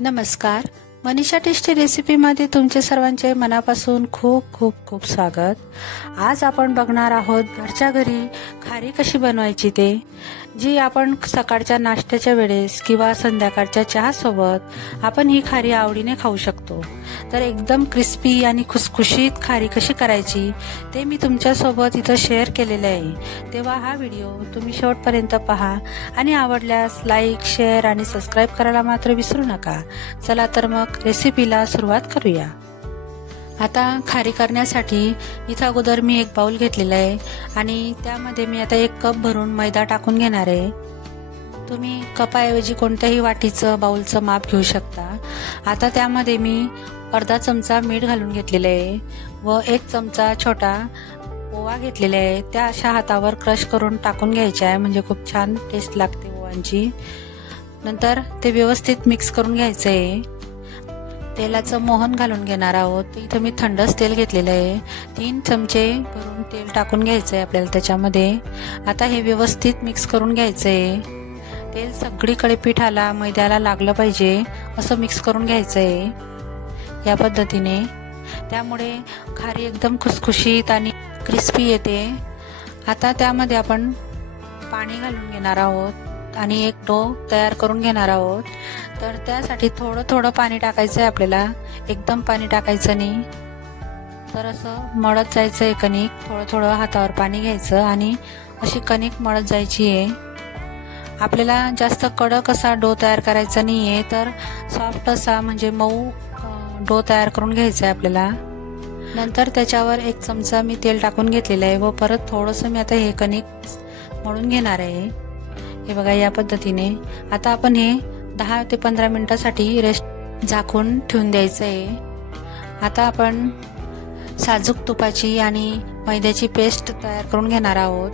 नमस्कार, मनीषा टेस्टी रेसिपीमध्ये तुमचे सर्वांचे मनापासून खूप खूप खूप स्वागत। आज आपण बघणार आहोत घरच्या घरी खारी कशी बनवायची ते, जी आपण सकाळच्या नाश्त्याच्या वेळेस किंवा संध्याकाळच्या चहा सोबत आपण ही खारी आवडीने खाऊ शकतो। तर एकदम क्रिस्पी आणि खुसखुशीत खारी कशी करायची ते मी तुमच्या सोबत इथं शेअर केलेले आहे, तेव्हा हा व्हिडिओ तुम्ही शेवटपर्यंत पहा आणि आवडल्यास लाईक, शेअर आणि सबस्क्राईब करायला मात्र विसरू नका। चला तर मग रेसिपीला सुरुवात करूया। आता खारी करण्यासाठी इथं अगोदर मी एक बाउल घेतलेला आहे आणि त्यामध्ये मी आता 1 कप भरून मैदा टाकून घेणार आहे। तुम्ही कपाऐवजी कोणत्याही वाटीचं बाउलचं माप घेऊ शकता। आता त्यामध्ये मी अर्धा चमचा मीठ घालून घेतलेले आहे व 1 चमचा छोटा ओवा घेतलेला आहे। त्या अशा हातावर क्रश करून टाकून घ्यायचे आहे, म्हणजे खूप छान टेस्ट लागते ओवांची। नंतर ते व्यवस्थित मिक्स करून घ्यायचं आहे। तेलाचं मोहन घालून घेणार आहोत। इथं मी थंडच तेल घेतलेलं आहे। 3 चमचे भरून तेल टाकून घ्यायचं आहे आपल्याला त्याच्यामध्ये। आता हे व्यवस्थित मिक्स करून घ्यायचं आहे। तेल सगळीकडे पिठाला मैद्याला लागलं पाहिजे असं मिक्स करून घ्यायचं आहे या पद्धतीने। त्यामुळे खारी एकदम खुसखुशीत आणि क्रिस्पी येते। आता त्यामध्ये आपण पाणी घालून घेणार आहोत आणि एक डो तयार करून घेणार आहोत। तर त्यासाठी थोडं थोडं पाणी टाकायचं आहे आपल्याला, एकदम पाणी टाकायचं नाही। तर असं मळत जायचं आहे कणिक, थोडं थोडं हातावर पाणी घ्यायचं आणि अशी कणिक मळत जायची आहे। आपल्याला जास्त कडक असा डो तयार करायचा नाही आहे, तर सॉफ्ट असा म्हणजे मऊ डो तयार करून घ्यायचा आहे आपल्याला। नंतर त्याच्यावर 1 चमचा मी तेल टाकून घेतलेलं आहे व परत थोडंसं मी आता हे कणिक मळून घेणार आहे। हे बघा या पद्धतीने। आता आपण हे 10 ते 15 मिनिटासाठी रेस्ट झाकून ठेवून द्यायचं आहे। आता आपण साजूक तुपाची आणि मैद्याची पेस्ट तयार करून घेणार आहोत,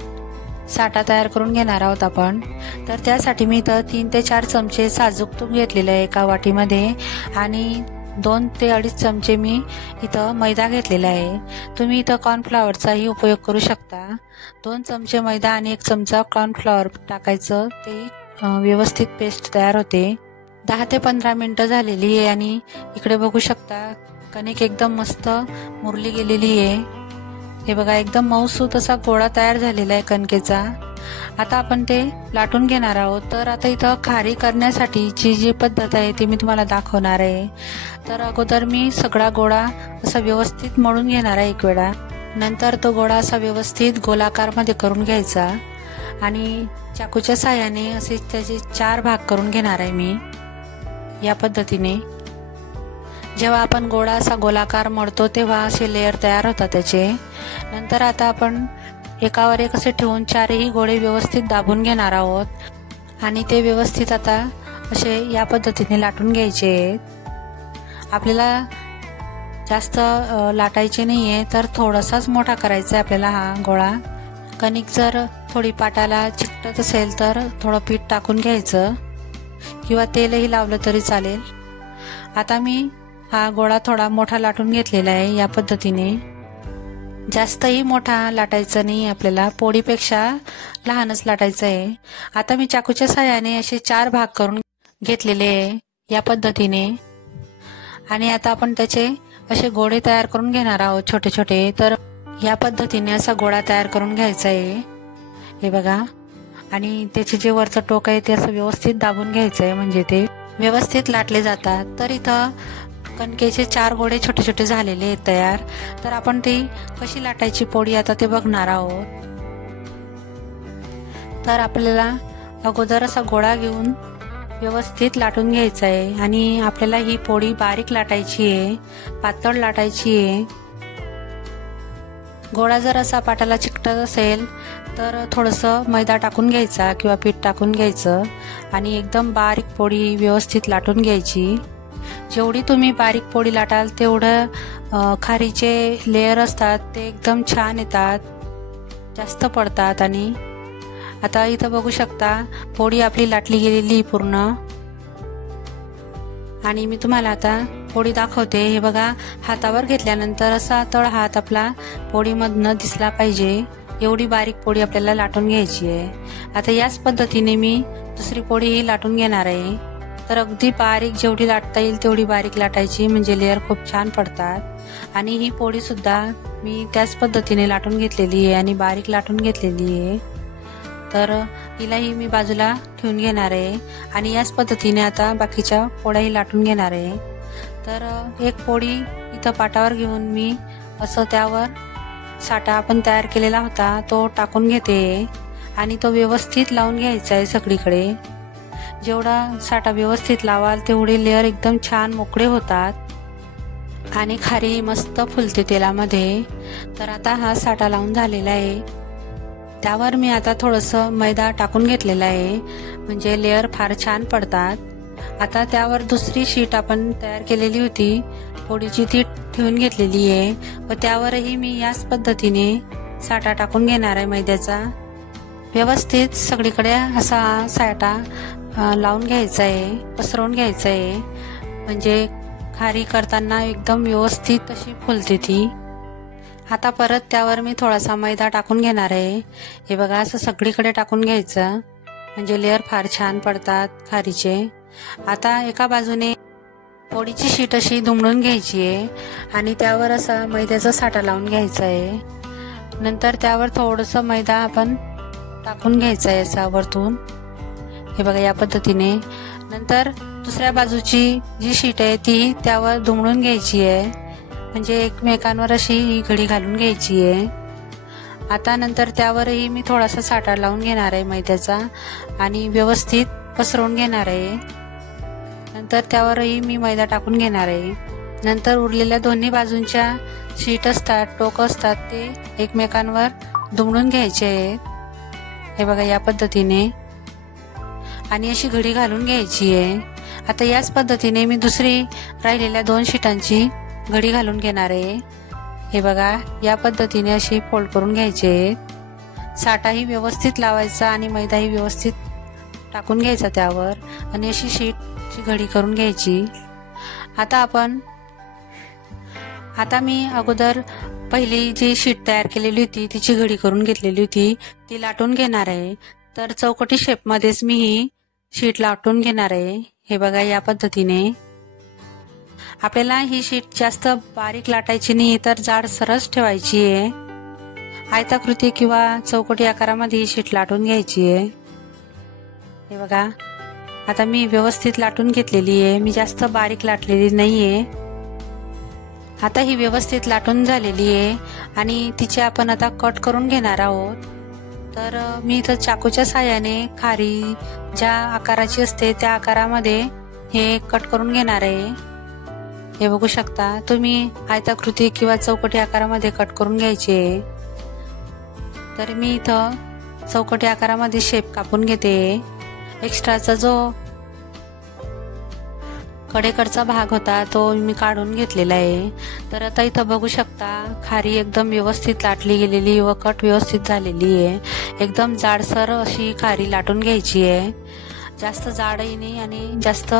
साठा तयार करून घेणार आहोत आपण। तर त्यासाठी मी इथं 3 ते 4 चमचे साजूक तूप घेतलेलं आहे एका वाटीमध्ये आणि 2 ते 2.5 चमचे मी इथं मैदा घेतलेला आहे। तुम्ही इथं कॉर्नफ्लॉवरचाही उपयोग करू शकता। 2 चमचे मैदा आणि 1 चमचा कॉर्नफ्लॉवर टाकायचं, ते व्यवस्थित पेस्ट तयार होते। 10 ते 15 मिनिटं झालेली आहे आणि इकडे बघू शकता कणिक एकदम मस्त मुरली गेलेली आहे। हे बघा एकदम मऊसूत असा गोळा तयार झालेला आहे कणकेचा। आता आपण ते लाटून घेणार आहोत। तर आता इथं खारी करण्यासाठीची जी पद्धत आहे ती मी तुम्हाला दाखवणार आहे। तर अगोदर मी सगळा गोळा असा व्यवस्थित मळून घेणार आहे 1 वेळा। नंतर तो गोळा असा व्यवस्थित गोलाकारमध्ये करून घ्यायचा आणि चाकूच्या साहाय्याने असे त्याचे 4 भाग करून घेणार आहे मी या पद्धतीने। जेव्हा आपण गोळा असा गोलाकार मळतो तेव्हा असे लेयर तयार होतात त्याचे। नंतर आता आपण एकावर एक असे ठेवून 4ही गोळे व्यवस्थित दाबून घेणार आहोत आणि ते व्यवस्थित आता असे या पद्धतीने लाटून घ्यायचे आहेत। आपल्याला जास्त लाटायचे नाहीये, तर थोडासाच मोठा करायचा आहे आपल्याला हा गोळा। कणिक जर थोडी पाटाला चिकटत असेल तर थोडं पीठ टाकून घ्यायचं किंवा तेलही लावलं तरी चालेल। आता मी हा गोळा थोडा मोठा लाटून घेतलेला आहे या पद्धतीने। जास्तही मोठा लाटायचा नाही आपल्याला, पोळीपेक्षा लहानच लाटायचं आहे। आता मी चाकूच्या साहाय्याने असे 4 भाग करून घेतलेले आहे या पद्धतीने आणि आता आपण त्याचे असे गोळे तयार करून घेणार आहोत छोटे छोटे। तर या पद्धतीने असा गोळा तयार करून घ्यायचा आहे, हे बघा। आणि त्याचे जे वरचं टोक आहे ते असं व्यवस्थित दाबून घ्यायचं आहे, म्हणजे ते व्यवस्थित लाटले जातात। तर इथं कणकेचे 4 गोळे छोटे छोटे झालेले आहेत तयार। तर आपण ती कशी लाटायची पोळी आता ते बघणार आहोत। तर आपल्याला अगोदर असा गोळा घेऊन व्यवस्थित लाटून घ्यायचा आहे आणि आपल्याला ही पोळी बारीक लाटायची आहे, पातळ लाटायची आहे। गोळा जर असा पाटाला चिकटत असेल तर थोडंसं मैदा टाकून घ्यायचा किंवा पीठ टाकून घ्यायचं आणि एकदम बारीक पोळी व्यवस्थित लाटून घ्यायची। जेवढी तुम्ही बारीक पोळी लाटाल तेवढं खारीचे लेयर असतात ते एकदम छान येतात, जास्त पडतात। आणि आता इथं बघू शकता पोळी आपली लाटली गेलेली पूर्ण आणि मी तुम्हाला आता पोळी दाखवते। हे बघा, हातावर घेतल्यानंतर असा तळ हात आपला पोळीमधनं दिसला पाहिजे, एवढी बारीक पोळी आपल्याला लाटून घ्यायची आहे। आता याच पद्धतीने मी दुसरी पोळी ही लाटून घेणार आहे। तर अगदी बारीक जेवढी लाटता येईल तेवढी बारीक लाटायची, म्हणजे लेअर खूप छान पडतात। आणि ही पोळी सुद्धा मी त्याच पद्धतीने लाटून घेतलेली आहे आणि बारीक लाटून घेतलेली आहे। तर हिलाही मी बाजूला ठेवून घेणार आहे आणि याच पद्धतीने आता बाकीच्या पोळ्याही लाटून घेणार आहे। तर एक पोळी इथं पाटावर घेऊन मी असं त्यावर साठा आपण तयार केलेला होता तो टाकून घेते आणि तो व्यवस्थित लावून घ्यायचा आहे सगळीकडे। जेवढा साठा व्यवस्थित लावाल तेवढे लेअर एकदम छान मोकळे होतात आणि खारी मस्त फुलते तेलामध्ये। तर आता हा साठा लावून झालेला आहे, त्यावर मी आता थोडंसं मैदा टाकून घेतलेला आहे, म्हणजे लेअर फार छान पडतात। आता त्यावर दुसरी शीट आपण तयार केलेली होती पोळीची ती ठेवून घेतलेली आहे व त्यावरही मी याच पद्धतीने साठा टाकून घेणार आहे मैद्याचा। व्यवस्थित सगळीकडे असा साठा लावून घ्यायचा आहे, पसरवून घ्यायचा आहे, म्हणजे खारी करताना एकदम व्यवस्थित अशी फुलते ती। आता परत त्यावर मी थोडासा मैदा टाकून घेणार आहे। हे बघा असं सगळीकडे टाकून घ्यायचं, म्हणजे लेअर फार छान पडतात खारीचे। आता एका बाजूने पोळीची शीट अशी दुमडून घ्यायची आहे आणि त्यावर असा मैद्याचा साठा लावून घ्यायचा आहे। नंतर त्यावर थोडंसं मैदा आपण टाकून घ्यायचा आहे असा वरतून, हे बघा या पद्धतीने। नंतर दुसऱ्या बाजूची जी शीट आहे ती त्यावर दुमडून घ्यायची आहे, म्हणजे एकमेकांवर अशी ही घडी घालून घ्यायची आहे। आता नंतर त्यावरही मी थोडासा साठा लावून घेणार आहे मैद्याचा आणि व्यवस्थित पसरवून घेणार आहे। नंतर त्यावरही मी मैदा टाकून घेणार आहे। नंतर उरलेल्या दोन्ही बाजूंच्या शीट असतात, टोक असतात, ते एकमेकांवर दुमडून घ्यायचे आहेत, हे बघा या पद्धतीने, आणि अशी घडी घालून घ्यायची आहे। आता याच पद्धतीने मी दुसरी राहिलेल्या 2 शीटांची घडी घालून घेणार आहे, हे बघा या पद्धतीने अशी फोल्ड करून घ्यायचे। साठाही व्यवस्थित लावायचा आणि मैदाही व्यवस्थित टाकून घ्यायचा त्यावर आणि अशी शीटची घडी करून घ्यायची। आता मी अगोदर पहिली जी शीट तयार केलेली होती तिची घडी करून घेतलेली होती ती लाटून घेणार आहे। तर चौकटी शेपमध्येच मी ही शीट लाटून घेणार आहे, हे बघा या पद्धतीने। आपल्याला ही शीट जास्त बारीक लाटायची नाही, तर जाड सरस ठेवायची आहे। आयताकृती किंवा चौकटी आकारामध्ये ही शीट लाटून घ्यायची आहे, हे बघा। आता मी व्यवस्थित लाटून घेतलेली आहे, मी जास्त बारीक लाटलेली नाहीये। आता ही व्यवस्थित लाटून झालेली आहे आणि तिचे आपण आता कट करून घेणार आहोत। तर मी इथं चाकूच्या साहाय्याने खारी ज्या आकाराची असते त्या आकारामध्ये हे कट करून घेणार आहे, हे बघू शकता तुम्ही। आयताकृती किंवा चौकटी आकारामध्ये कट करून घ्यायचे। तर मी इथं चौकटी आकारामध्ये शेप कापून घेते। एक्स्ट्राचा जो कडेकडचा भाग होता तो मी काढून घेतलेला आहे। तर आता इथं बघू शकता खारी एकदम व्यवस्थित लाटली गेलेली व कट व्यवस्थित झालेली आहे। एकदम जाडसर अशी खारी लाटून घ्यायची आहे, जास्त जाडही नाही आणि जास्त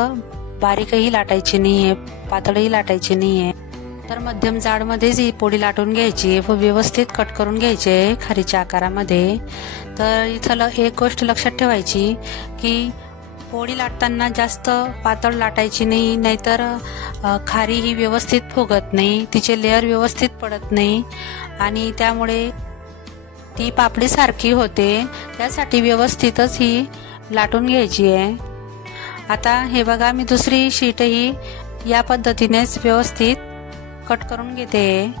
बारीकही लाटायची नाहीये, पातळही लाटायची नाहीये। तर मध्यम जाडमध्येच ही पोळी लाटून घ्यायची व व्यवस्थित कट करून घ्यायचे खारीच्या आकारामध्ये। तर इथं एक गोष्ट लक्षात ठेवायची की पोळी लाटताना जास्त पातळ लाटायची नाही, नाहीतर खारी ही व्यवस्थित फुगत नाही, तिचे लेअर व्यवस्थित पडत नाही आणि त्यामुळे ती पापडी सारखी होते। त्यासाठी व्यवस्थितच ही लाटून घ्यायची आहे। आता हे बघा मी दुसरी शीटही या पद्धतीनेच व्यवस्थित कट करून घेते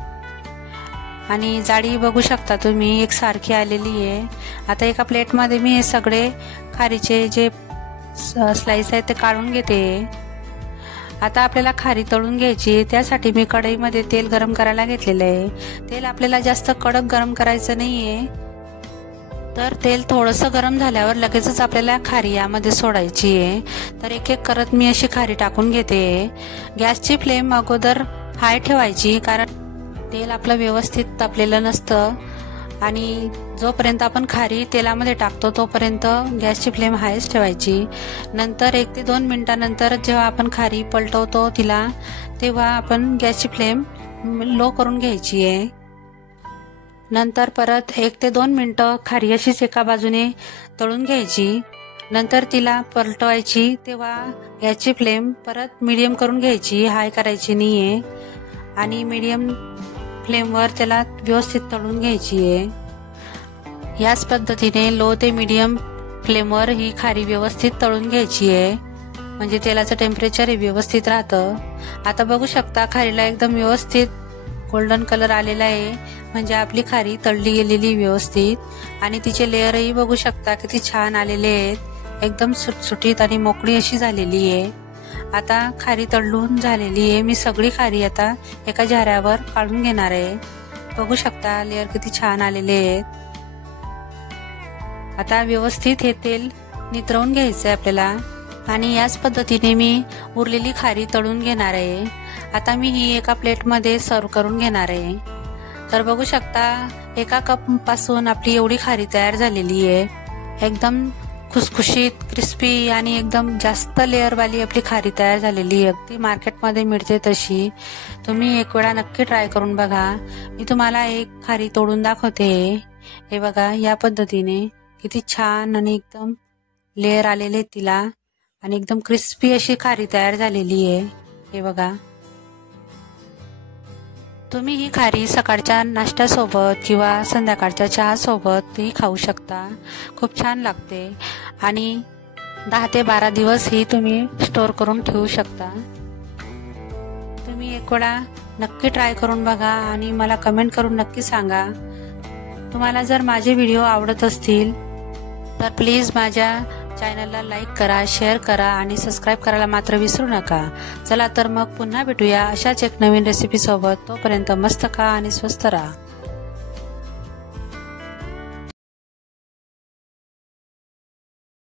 आणि जाडी बघू शकता तुम्ही एकसारखी आलेली आहे। आता एका प्लेटमध्ये मी हे सगळे खारीचे जे स्लाइस आहेत ते काढून घेते। आता आपल्याला खारी तळून घ्यायची, त्यासाठी मी कढईमध्ये तेल गरम करायला घेतलेलं आहे। तेल आपल्याला जास्त कडक गरम करायचं नाहीये, तर तेल थोडंसं गरम झाल्यावर लगेचच आपल्याला खारी यामध्ये सोडायची आहे। तर एक एक करत मी अशी खारी टाकून घेते। गॅसची फ्लेम अगोदर हाय ठेवायची, कारण तेल आपलं व्यवस्थित तापलेलं नसतं आणि जोपर्यंत आपण खारी तेलामध्ये टाकतो तोपर्यंत गॅसची फ्लेम हायच ठेवायची। नंतर 1 ते 2 मिनिटांनंतर जेव्हा आपण खारी पलटवतो तिला, तेव्हा आपण गॅसची फ्लेम लो करून घ्यायची आहे। नंतर परत 1 ते 2 मिनिटं खारी अशीच एका बाजूने तळून घ्यायची नंतर तिला पलटवायची, तेव्हा गॅसची फ्लेम परत मीडियम करून घ्यायची, हाय करायची नाहीये आणि मीडियम फ्लेमवर त्याला व्यवस्थित तळून घ्यायची आहे। याच पद्धतीने लो ते मीडियम फ्लेमवर ही खारी व्यवस्थित तळून घ्यायची आहे, म्हणजे तेलाचं टेम्परेचर हे व्यवस्थित राहतं। आता बघू शकता खारीला एकदम व्यवस्थित गोल्डन कलर आलेला आहे, म्हणजे आपली खारी तळली गेलेली व्यवस्थित आणि तिचे लेअरही बघू शकता किती छान आलेले आहेत, एकदम सुटसुटीत आणि मोकळी अशी झालेली आहे। आता खारी तळून झालेली आहे, मी सगळी खारी आता एका झाऱ्यावर काढून घेणार आहे। बघू शकता लेअर किती छान आलेले आहेत। आता व्यवस्थित हे तेल नितरवून घ्यायचं आहे आपल्याला आणि याच पद्धतीने मी उरलेली खारी तळून घेणार आहे। आता मी ही एका प्लेटमध्ये सर्व करून घेणार आहे। तर बघू शकता एका कप पासून आपली एवढी खारी तयार झालेली आहे, एकदम खुसखुशीत क्रिस्पी आणि एकदम जास्त लेअरवाली आपली खारी तयार झालेली आहे। अगदी मार्केटमध्ये मिळते तशी। तुम्ही एक वेळा नक्की ट्राय करून बघा। मी तुम्हाला एक खारी तोडून दाखवते। हे बघा, या पद्धतीने किती छान आणि एकदम लेअर आलेले तिला आणि एकदम क्रिस्पी अशी खारी तयार झालेली आहे। हे बघा, तुम्ही ही खारी सकाळच्या नाश्त्यासोबत किंवा संध्याकाळच्या चहासोबत ही खाऊ शकता, खूप छान लागते आणि 10 ते 12 दिवस ही तुम्ही स्टोर करून ठेवू शकता। तुम्ही एक वेळा नक्की ट्राय करून बघा आणि मला कमेंट करून नक्की सांगा। तुम्हाला जर माझे व्हिडिओ आवडत असतील तर प्लीज माझ्या चॅनलला लाईक करा, शेअर करा आणि सबस्क्राईब करायला मात्र विसरू नका। चला तर मग पुन्हा भेटूया अशाच एक नवीन रेसिपी सोबत। तोपर्यंत मस्त खा आणि स्वस्त राहा।